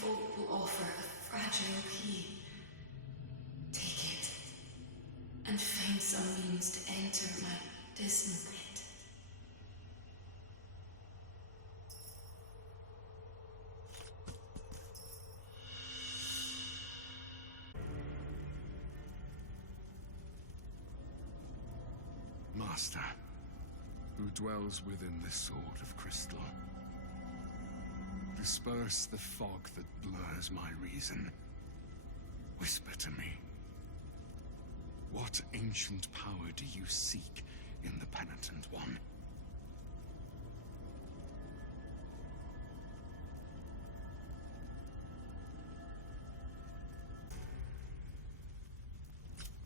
folk will offer a fragile key. Take it, and find some means to enter my dismal pit. Master, who dwells within the sword of crystal, disperse the fog that blurs my reason. Whisper to me, what ancient power do you seek in the penitent one?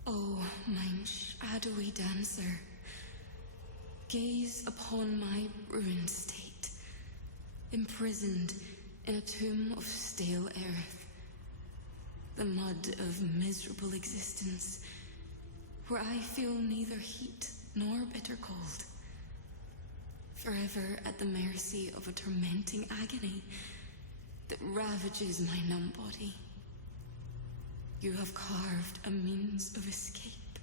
Oh, mine shadowy dancer, gaze upon my ruined state, imprisoned in a tomb of stale earth, the mud of miserable existence, where I feel neither heat nor bitter cold, forever at the mercy of a tormenting agony that ravages my numb body. You have carved a means of escape.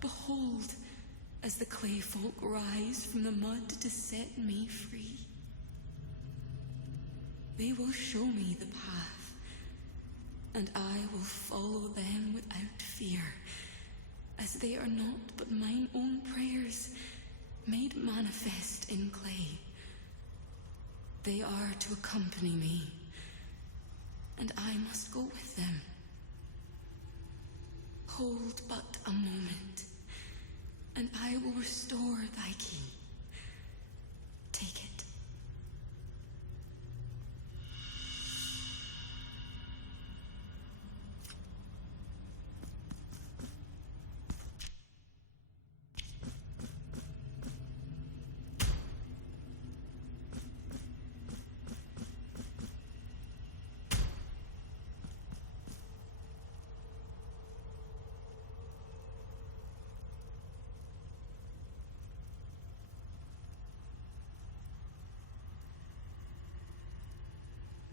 Behold, as the clay folk rise from the mud to set me free. They will show me the path, and I will follow them without fear, as they are not but mine own prayers made manifest in clay. They are to accompany me, and I must go with them. Hold but a moment, and I will restore thy key. Take it.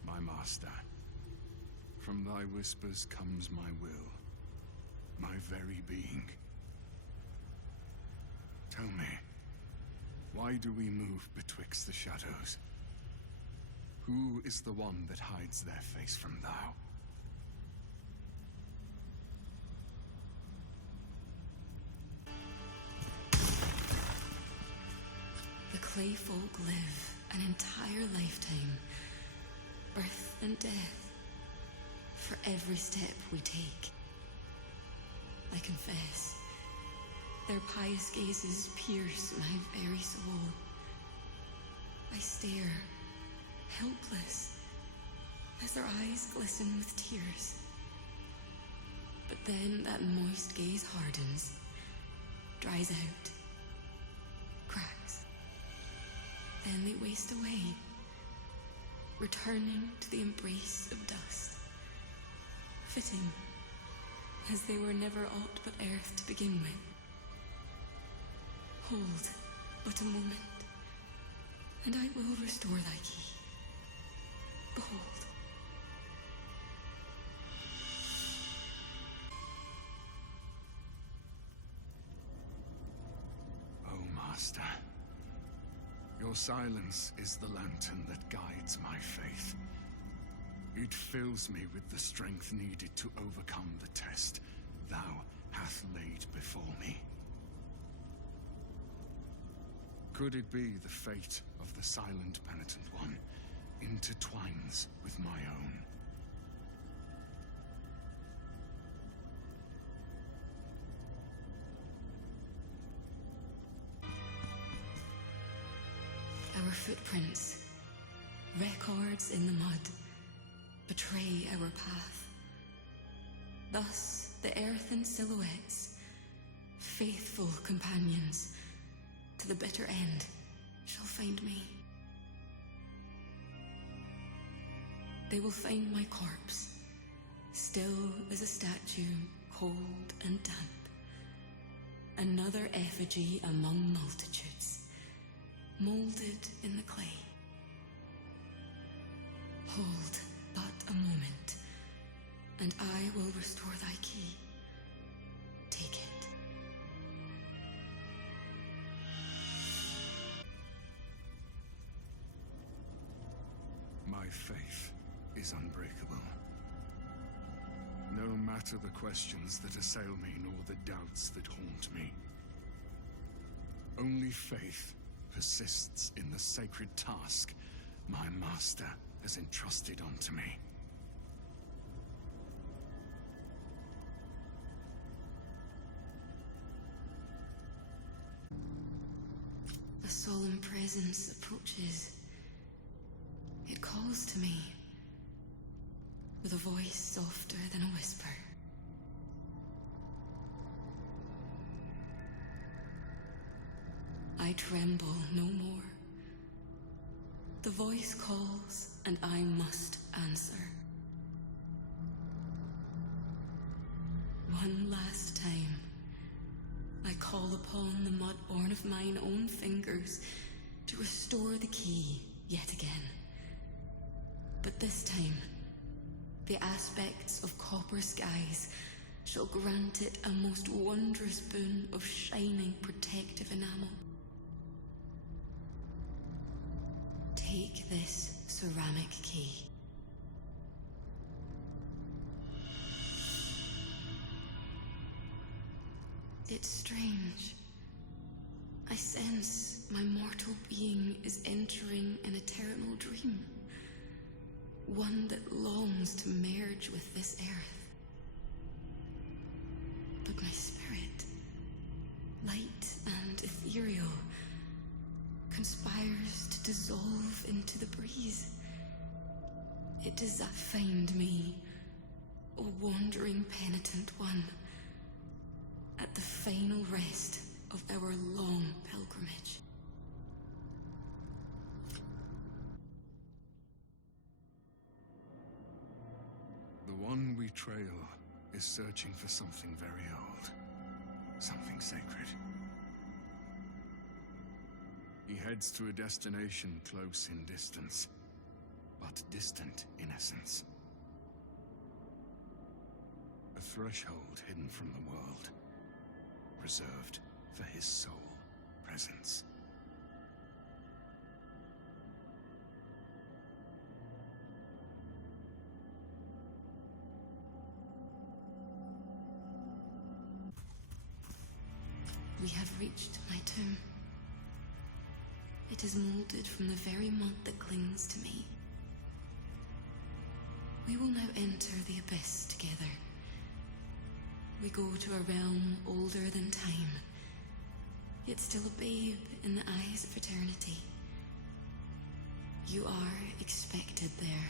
My master, from thy whispers comes my will, my very being. Tell me, why do we move betwixt the shadows? Who is the one that hides their face from thou? The clay folk live an entire lifetime, birth and death, for every step we take. I confess, their pious gazes pierce my very soul. I stare, helpless, as their eyes glisten with tears. But then that moist gaze hardens, dries out, cracks. Then they waste away, returning to the embrace of dust, fitting, as they were never aught but earth to begin with. Hold but a moment, and I will restore thy key. Behold. Oh, Master, your silence is the lantern that guides my faith. It fills me with the strength needed to overcome the test thou hast laid before me. Could it be the fate of the silent penitent one intertwines with my own? Our footprints, records in the mud, betray our path. Thus the earthen silhouettes, faithful companions, to the bitter end shall find me. They will find my corpse, still as a statue, cold and damp. Another effigy among multitudes, molded in the clay. Hold but and I will restore thy key. Take it. My faith is unbreakable. No matter the questions that assail me, nor the doubts that haunt me. Only faith persists in the sacred task my master has entrusted unto me. A solemn presence approaches. It calls to me with a voice softer than a whisper. I tremble no more. The voice calls, and I must answer. One last time, I call upon the mud-born of mine own fingers to restore the key yet again. But this time, the aspects of copper skies shall grant it a most wondrous boon of shining protective enamel. Take this ceramic key. It's strange. I sense my mortal being is entering an eternal dream. One that longs to merge with this earth. But my spirit, light and ethereal, conspires to dissolve into the breeze. It does not find me, a wandering penitent one, at the final rest of our long pilgrimage. The one we trail is searching for something very old, something sacred. He heads to a destination close in distance, but distant in essence. A threshold hidden from the world, reserved for his sole presence. We have reached my tomb. It is molded from the very mud that clings to me. We will now enter the abyss together. We go to a realm older than time, yet still a babe in the eyes of eternity. You are expected there.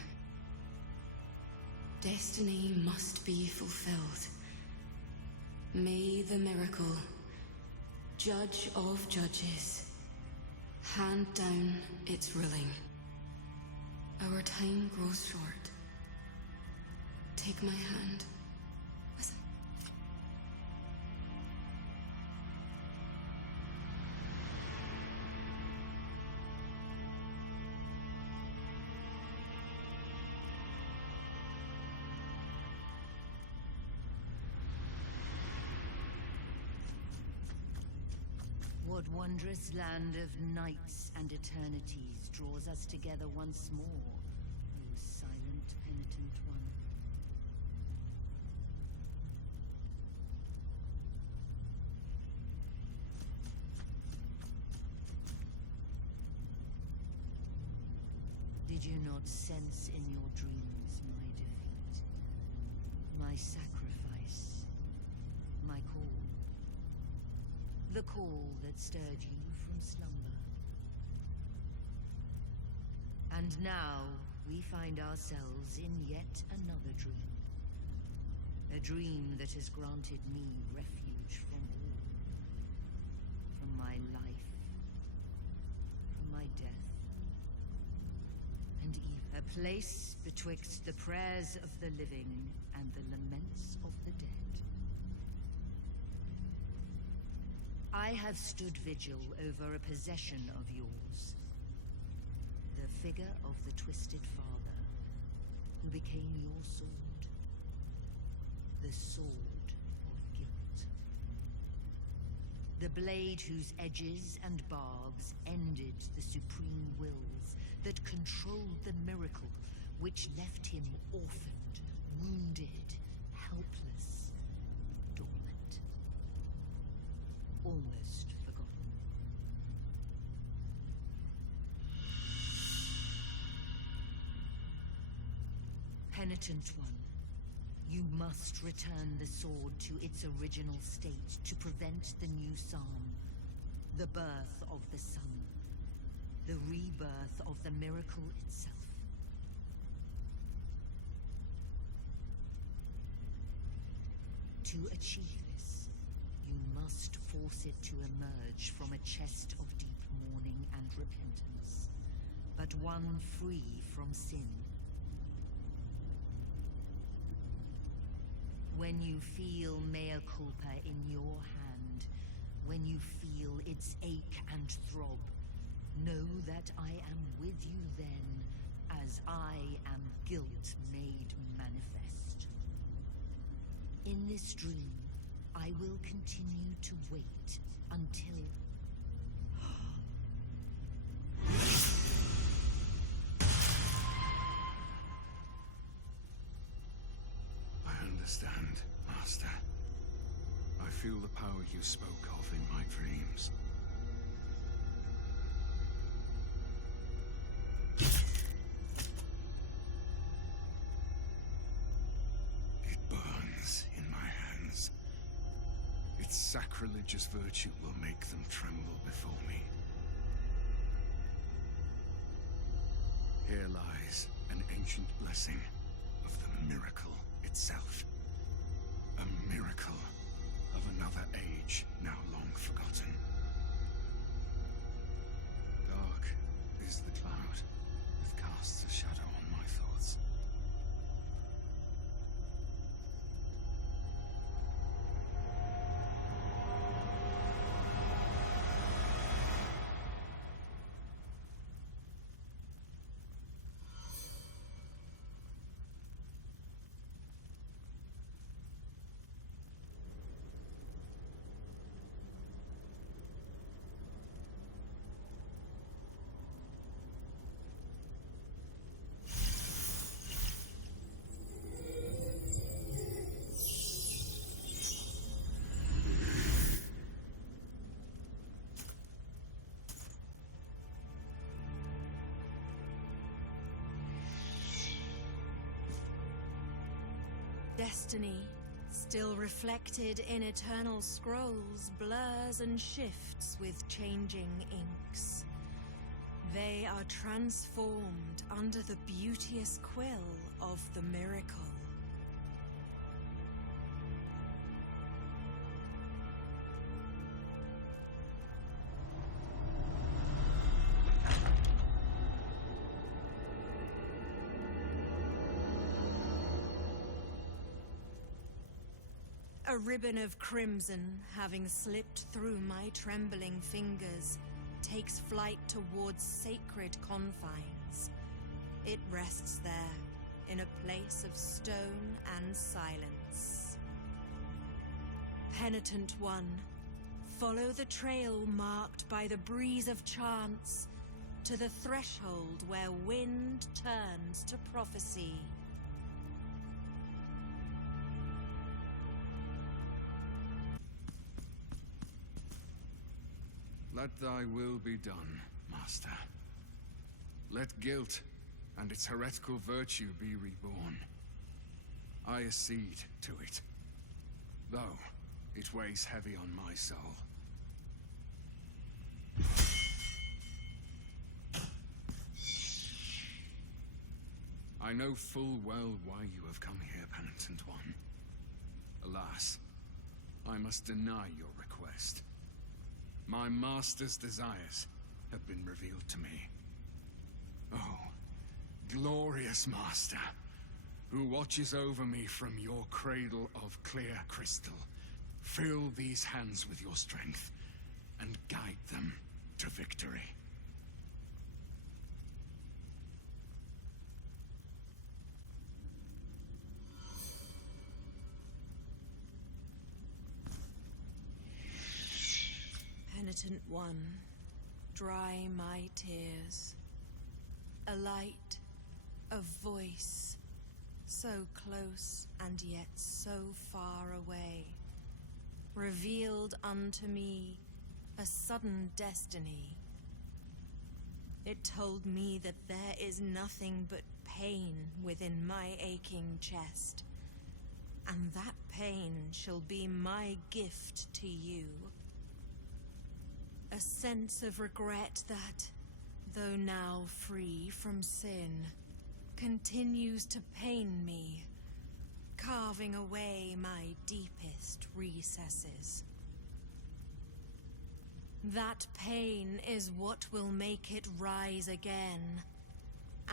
Destiny must be fulfilled. May the miracle, Judge of judges, hand down its ruling. Our time grows short. Take my hand. Listen. What wondrous land of nights and eternities draws us together once more, O silent penitent one? Did you not sense in your dreams my defeat, my sacrifice, my call? The call that stirred you from slumber. And now we find ourselves in yet another dream. A dream that has granted me refuge from all. From my life, from my death, and even a place betwixt the prayers of the living and the laments of the dead. I have stood vigil over a possession of yours. The figure of the Twisted Father, who became your sword. the sword of guilt. The blade whose edges and barbs ended the supreme wills that controlled the miracle which left him orphaned, wounded, helpless, dormant. Almost forgotten. Penitent one, you must return the sword to its original state to prevent the new psalm, the birth of the sun, the rebirth of the miracle itself. To achieve this, you must force it to emerge from a chest of deep mourning and repentance, but one free from sin. When you feel Mea Culpa in your hand, when you feel its ache and throb, know that I am with you then, as I am guilt made manifest. In this dream, I will continue to wait until... I understand, Master. I feel the power you spoke of in my dreams. It burns in my hands. Its sacrilegious virtue will make them tremble before me. Here lies an ancient blessing of the miracle itself. A miracle of another age now long forgotten. Dark is the cloud that casts a shadow on my thoughts. Destiny, still reflected in eternal scrolls, blurs and shifts with changing inks. They are transformed under the beauteous quill of the miracle. A ribbon of crimson, having slipped through my trembling fingers, takes flight towards sacred confines. It rests there, in a place of stone and silence. Penitent one, follow the trail marked by the breeze of chance, to the threshold where wind turns to prophecy. Let thy will be done, Master. Let guilt and its heretical virtue be reborn. I accede to it, though it weighs heavy on my soul. I know full well why you have come here, Penitent One. Alas, I must deny your request. My master's desires have been revealed to me. Oh, glorious master, who watches over me from your cradle of clear crystal, fill these hands with your strength and guide them to victory. penitent one, dry my tears. A light, a voice, so close and yet so far away, revealed unto me a sudden destiny. It told me that there is nothing but pain within my aching chest, and that pain shall be my gift to you. A sense of regret that, though now free from sin, continues to pain me, carving away my deepest recesses. That pain is what will make it rise again,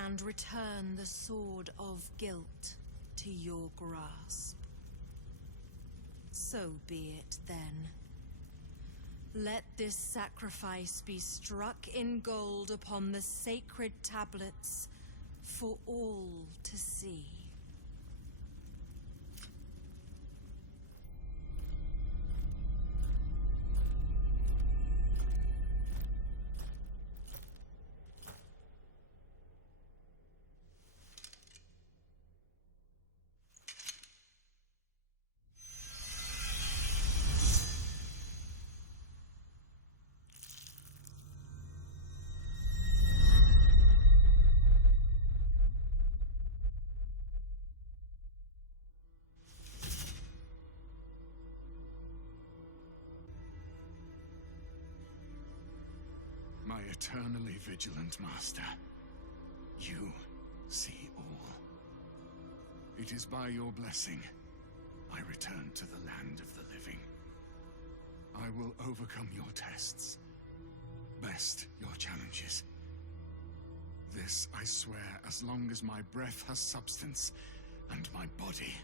and return the sword of guilt to your grasp. So be it then. Let this sacrifice be struck in gold upon the sacred tablets for all to see. My eternally vigilant master, you see all. It is by your blessing I return to the land of the living. I will overcome your tests, best your challenges. This I swear as long as my breath has substance and my body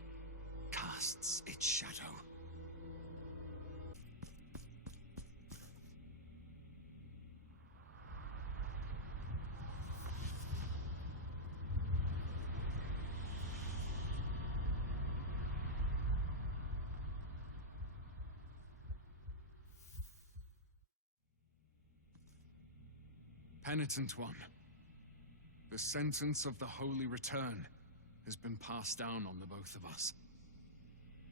casts its shadow. Penitent one, the sentence of the Holy Return has been passed down on the both of us.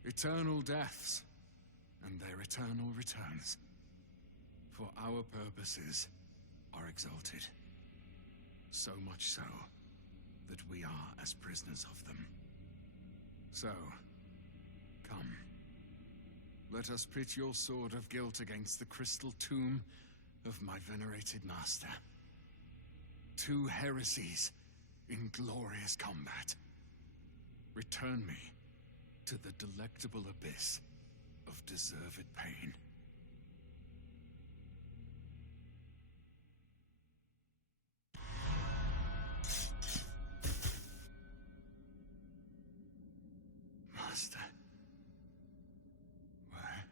Eternal deaths and their eternal returns, for our purposes, are exalted. So much so that we are as prisoners of them. So, come. Let us pit your sword of guilt against the crystal tomb of my venerated master. Two heresies in glorious combat. Return me to the delectable abyss of deserved pain. Master, where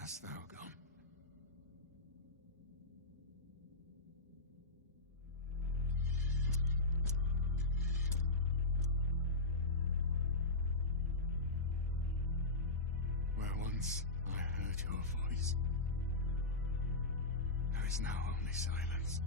hast thou gone? Once I heard your voice. There is now only silence.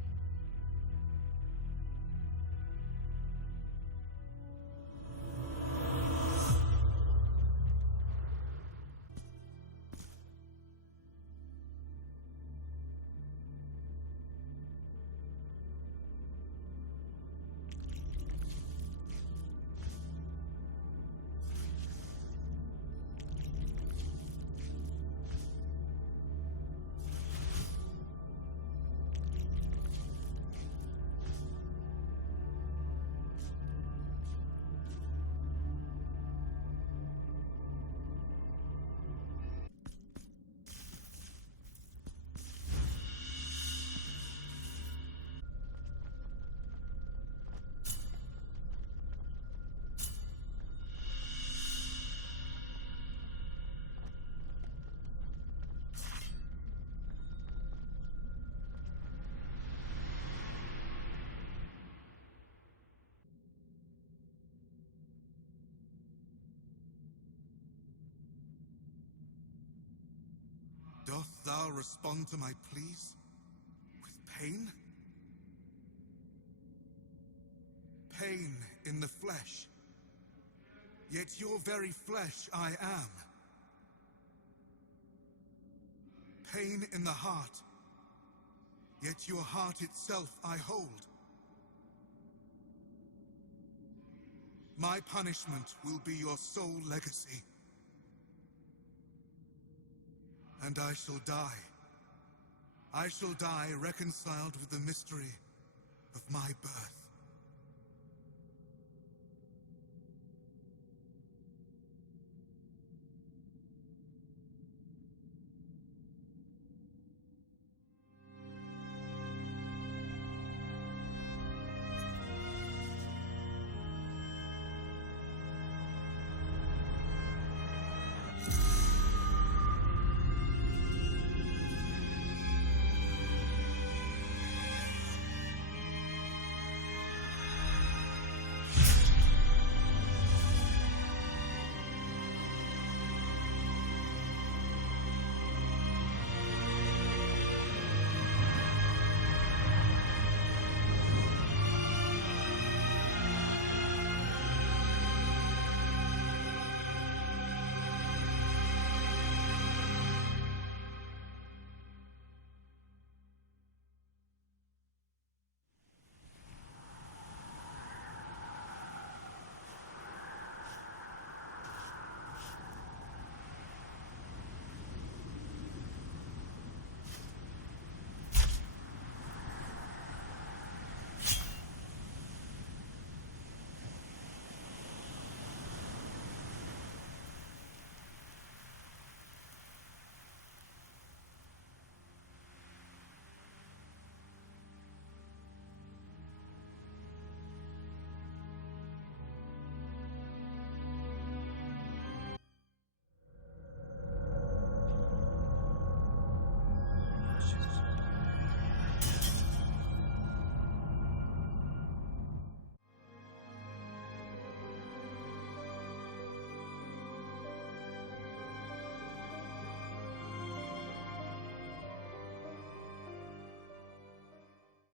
thou respond to my pleas? With pain? Pain in the flesh. Yet your very flesh I am. Pain in the heart. Yet your heart itself I hold. My punishment will be your sole legacy. And I shall die. I shall die reconciled with the mystery of my birth.